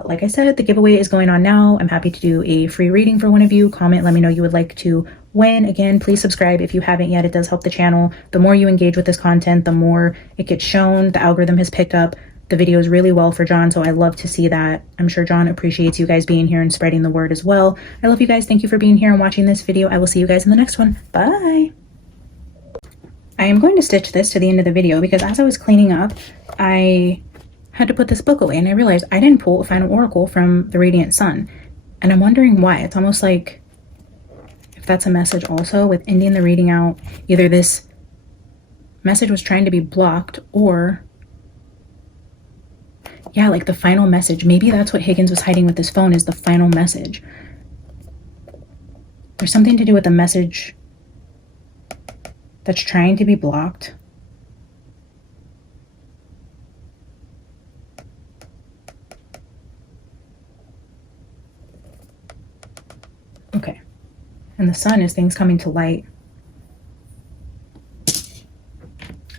Like I said, the giveaway is going on now. I'm happy to do a free reading for one of you. Comment, let me know you would like to win. Again, please subscribe if you haven't yet. It does help the channel. The more you engage with this content, the more it gets shown. The algorithm has picked up the videos really well for John, so I love to see that. I'm sure John appreciates you guys being here and spreading the word as well. I love you guys. Thank you for being here and watching this video. I will see you guys in the next one. Bye. I am going to stitch this to the end of the video because as I was cleaning up, I had to put this book away and I realized I didn't pull a final oracle from the Radiant Sun. And I'm wondering why. It's almost like if that's a message also with ending the reading out, either this message was trying to be blocked or, yeah, like the final message. Maybe that's what Higgins was hiding with his phone, is the final message. There's something to do with the message that's trying to be blocked. Okay. And the sun is things coming to light.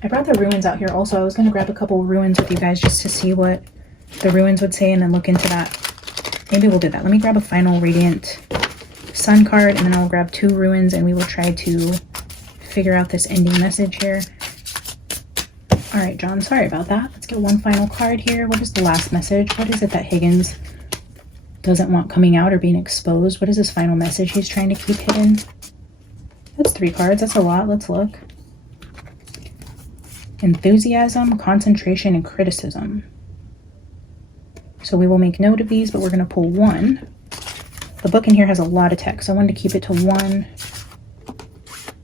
I brought the ruins out here also. I was going to grab a couple ruins with you guys just to see what the ruins would say and then look into that. Maybe we'll do that. Let me grab a final Radiant Sun card and then I'll grab 2 ruins and we will try to figure out this ending message here. All right, John, sorry about that. Let's get one final card here. What is the last message? What is it that Higgins doesn't want coming out or being exposed? What is this final message he's trying to keep hidden? That's 3 cards. That's a lot. Let's look. Enthusiasm, concentration, and criticism. So we will make note of these, but we're going to pull 1. The book in here has a lot of text, so I wanted to keep it to 1.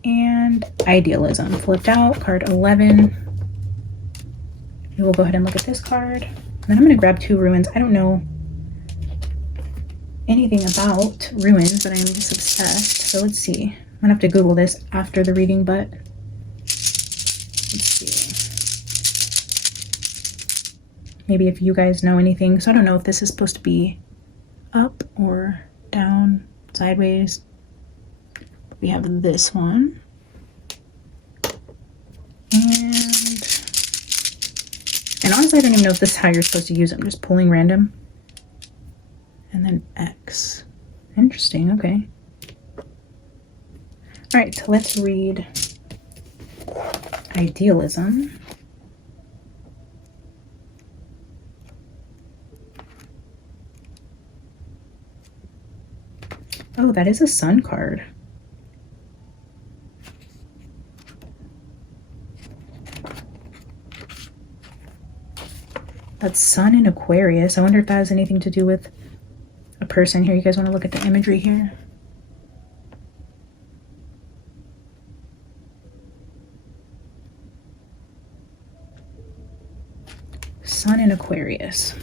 And idealism. Flipped out, card 11. We will go ahead and look at this card. And then I'm going to grab 2 ruins. I don't know anything about ruins, but I'm just obsessed. So let's see. I'm going to have to Google this after the reading, but let's see. Maybe if you guys know anything. So I don't know if this is supposed to be up or down, sideways. We have this one. And honestly, I don't even know if this is how you're supposed to use it. I'm just pulling random. And then X. Interesting. Okay. All right, so let's read idealism. Oh, that is a sun card. That's sun in Aquarius. I wonder if that has anything to do with a person here. You guys want to look at the imagery here? Sun in Aquarius.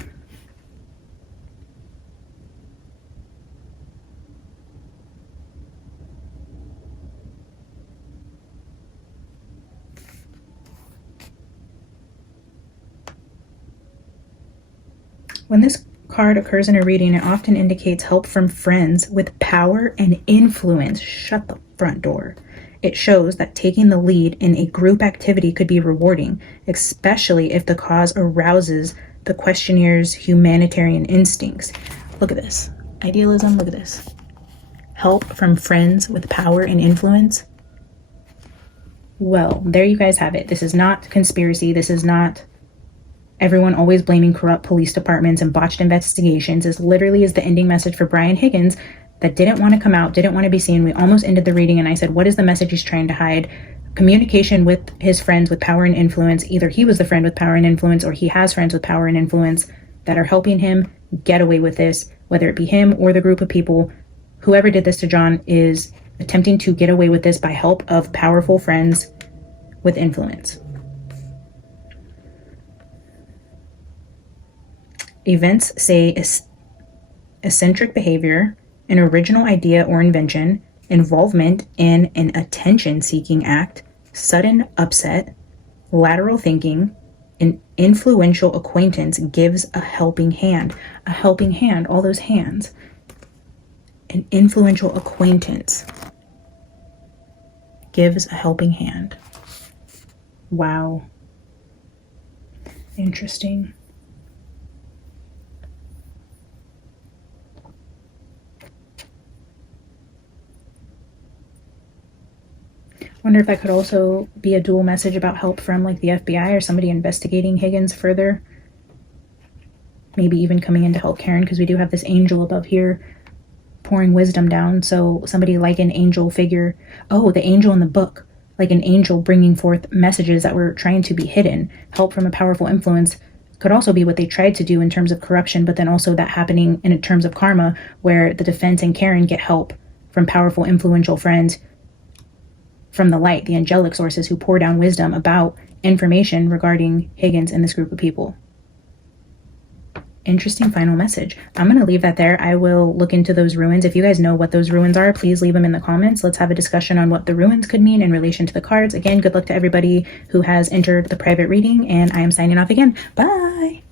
When this card occurs in a reading, it often indicates help from friends with power and influence. Shut the front door. It shows that taking the lead in a group activity could be rewarding, especially if the cause arouses the questionnaires' humanitarian instincts. Look at this. Idealism, look at this. Help from friends with power and influence. Well, there you guys have it. This is not conspiracy. This is not everyone always blaming corrupt police departments and botched investigations. This literally is the ending message for Brian Higgins that didn't want to come out, didn't want to be seen. We almost ended the reading and I said, what is the message he's trying to hide? Communication with his friends with power and influence. Either he was the friend with power and influence or he has friends with power and influence that are helping him get away with this, whether it be him or the group of people. Whoever did this to John is attempting to get away with this by help of powerful friends with influence. Events say eccentric behavior, an original idea or invention, involvement in an attention-seeking act, sudden upset, lateral thinking, an influential acquaintance gives a helping hand. A helping hand, all those hands. An influential acquaintance gives a helping hand. Wow. Interesting. Wonder if that could also be a dual message about help from like the FBI or somebody investigating Higgins further. Maybe even coming in to help Karen, because we do have this angel above here pouring wisdom down. So somebody like an angel figure. Oh, the angel in the book. Like an angel bringing forth messages that were trying to be hidden. Help from a powerful influence could also be what they tried to do in terms of corruption, but then also that happening in terms of karma, where the defense and Karen get help from powerful, influential friends from the light, the angelic sources who pour down wisdom about information regarding Higgins and this group of people. Interesting final message. I'm going to leave that there. I will look into those ruins. If you guys know what those ruins are, please leave them in the comments. Let's have a discussion on what the ruins could mean in relation to the cards. Again, good luck to everybody who has entered the private reading, and I am signing off again. Bye!